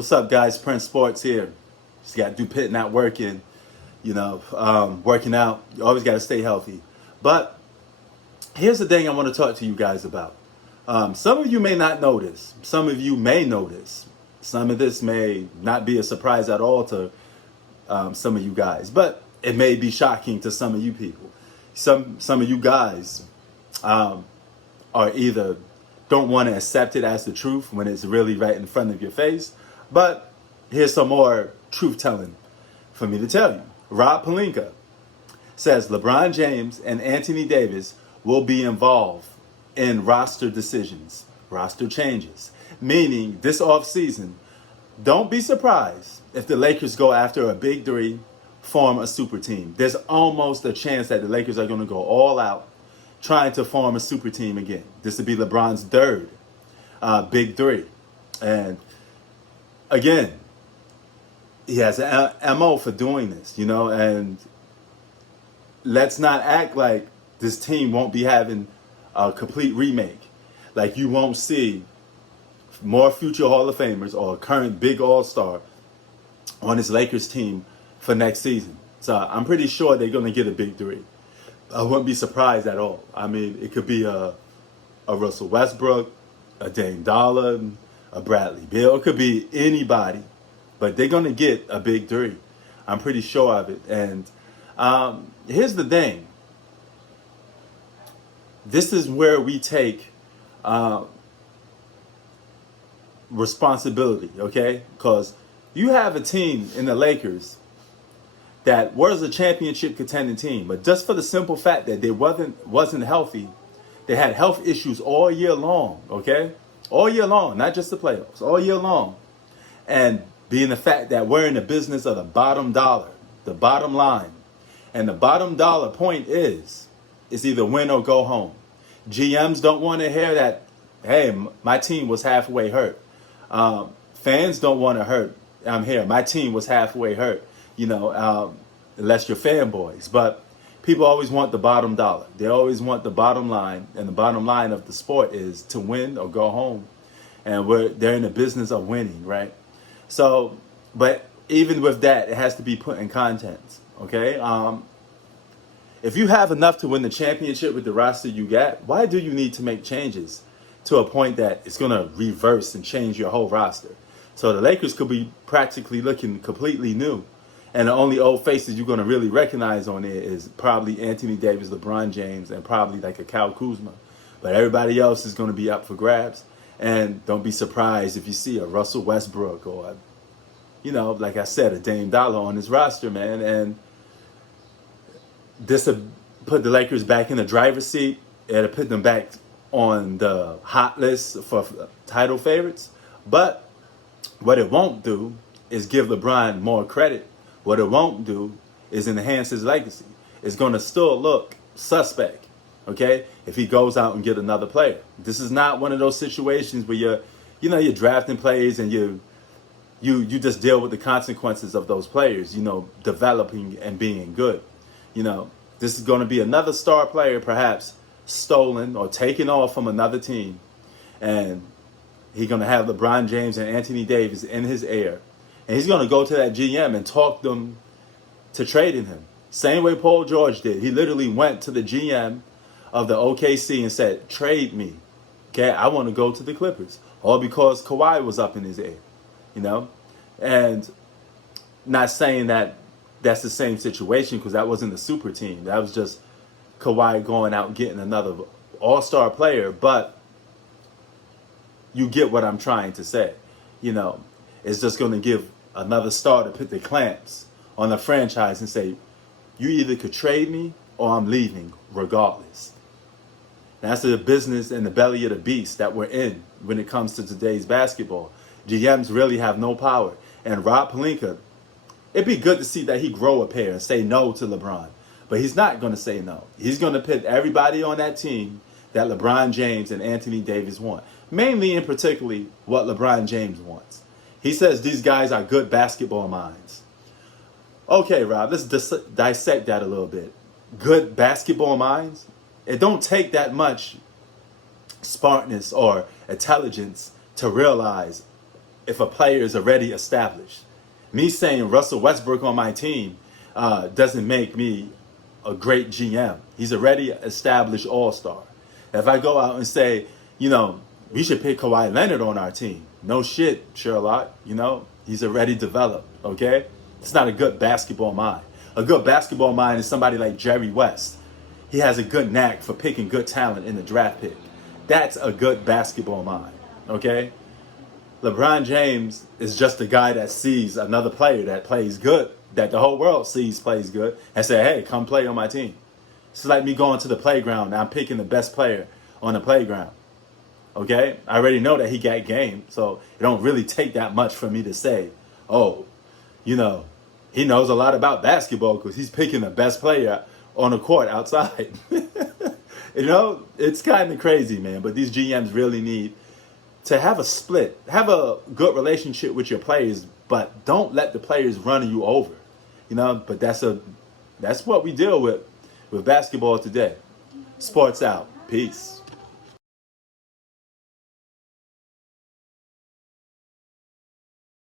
What's up, guys? Prince Sports here. Just got to do pit not working, working out. You always got to stay healthy. But here's the thing I want to talk to you guys about. Some of you may not know this. Some of you may know this. Some of this may not be a surprise at all to some of you guys, but it may be shocking to some of you people. Some of you guys are either don't want to accept it as the truth when it's really right in front of your face. But here's some more truth telling for me to tell you. Rob Pelinka says LeBron James and Anthony Davis will be involved in roster decisions, roster changes. Meaning this offseason, don't be surprised if the Lakers go after a big three, form a super team. There's almost a chance that the Lakers are going to go all out trying to form a super team again. This would be LeBron's third big three. And again, he has an MO for doing this, and let's not act like this team won't be having a complete remake. Like you won't see more future Hall of Famers or a current big all-star on this Lakers team for next season. So I'm pretty sure they're going to get a big three. I wouldn't be surprised at all. I mean, it could be a Russell Westbrook, a Dame Dollar, a Bradley Beal. It could be anybody, but they're going to get a big three. I'm pretty sure of it. And here's the thing. This is where we take responsibility, okay? Because you have a team in the Lakers that was a championship contending team, but just for the simple fact that they wasn't healthy, they had health issues all year long, okay? All year long, not just the playoffs, all year long. And being the fact that we're in the business of the bottom dollar, the bottom line. And the bottom dollar point is either win or go home. GMs don't want to hear that, hey, my team was halfway hurt. Fans don't want to hurt. My team was halfway hurt, unless you're fanboys. But people always want the bottom dollar. They always want the bottom line. And the bottom line of the sport is to win or go home. And they're in the business of winning, right? So, but even with that, it has to be put in context, okay? If you have enough to win the championship with the roster you got, why do you need to make changes to a point that it's going to reverse and change your whole roster? So the Lakers could be practically looking completely new. And the only old faces you're going to really recognize on there is probably Anthony Davis, LeBron James, and probably like a Kyle Kuzma. But everybody else is going to be up for grabs. And don't be surprised if you see a Russell Westbrook or, like I said, a Dame Dollar on his roster, man. And this will put the Lakers back in the driver's seat. It'll put them back on the hot list for title favorites. But what it won't do is give LeBron more credit. What it won't do is enhance his legacy. It's going to still look suspect, okay, if he goes out and get another player. This is not one of those situations where you're drafting players and you just deal with the consequences of those players, developing and being good. This is going to be another star player perhaps stolen or taken off from another team. And he's going to have LeBron James and Anthony Davis in his ear. And he's going to go to that GM and talk them to trading him. Same way Paul George did. He literally went to the GM of the OKC and said, trade me. Okay, I want to go to the Clippers. All because Kawhi was up in his ear. And not saying that that's the same situation because that wasn't a super team. That was just Kawhi going out and getting another all-star player. But you get what I'm trying to say. It's just going to give another star to put the clamps on the franchise and say, you either could trade me or I'm leaving regardless. That's the business and the belly of the beast that we're in when it comes to today's basketball. GMs really have no power. And Rob Pelinka, it'd be good to see that he grow a pair and say no to LeBron. But he's not going to say no. He's going to put everybody on that team that LeBron James and Anthony Davis want. Mainly and particularly what LeBron James wants. He says these guys are good basketball minds. Okay, Rob, let's dissect that a little bit. Good basketball minds? It don't take that much smartness or intelligence to realize if a player is already established. Me saying Russell Westbrook on my team doesn't make me a great GM. He's already established all-star. If I go out and say, we should pick Kawhi Leonard on our team. No shit, Sherlock. He's already developed, okay? It's not a good basketball mind. A good basketball mind is somebody like Jerry West. He has a good knack for picking good talent in the draft pick. That's a good basketball mind, okay? LeBron James is just a guy that sees another player that plays good, that the whole world sees plays good, and say, hey, come play on my team. It's like me going to the playground and I'm picking the best player on the playground. Okay? I already know that he got game, so it don't really take that much for me to say, oh, he knows a lot about basketball because he's picking the best player on the court outside. It's kind of crazy, man, but these GMs really need to have a split. Have a good relationship with your players, but don't let the players run you over. But that's what we deal with basketball today. Sports out. Peace.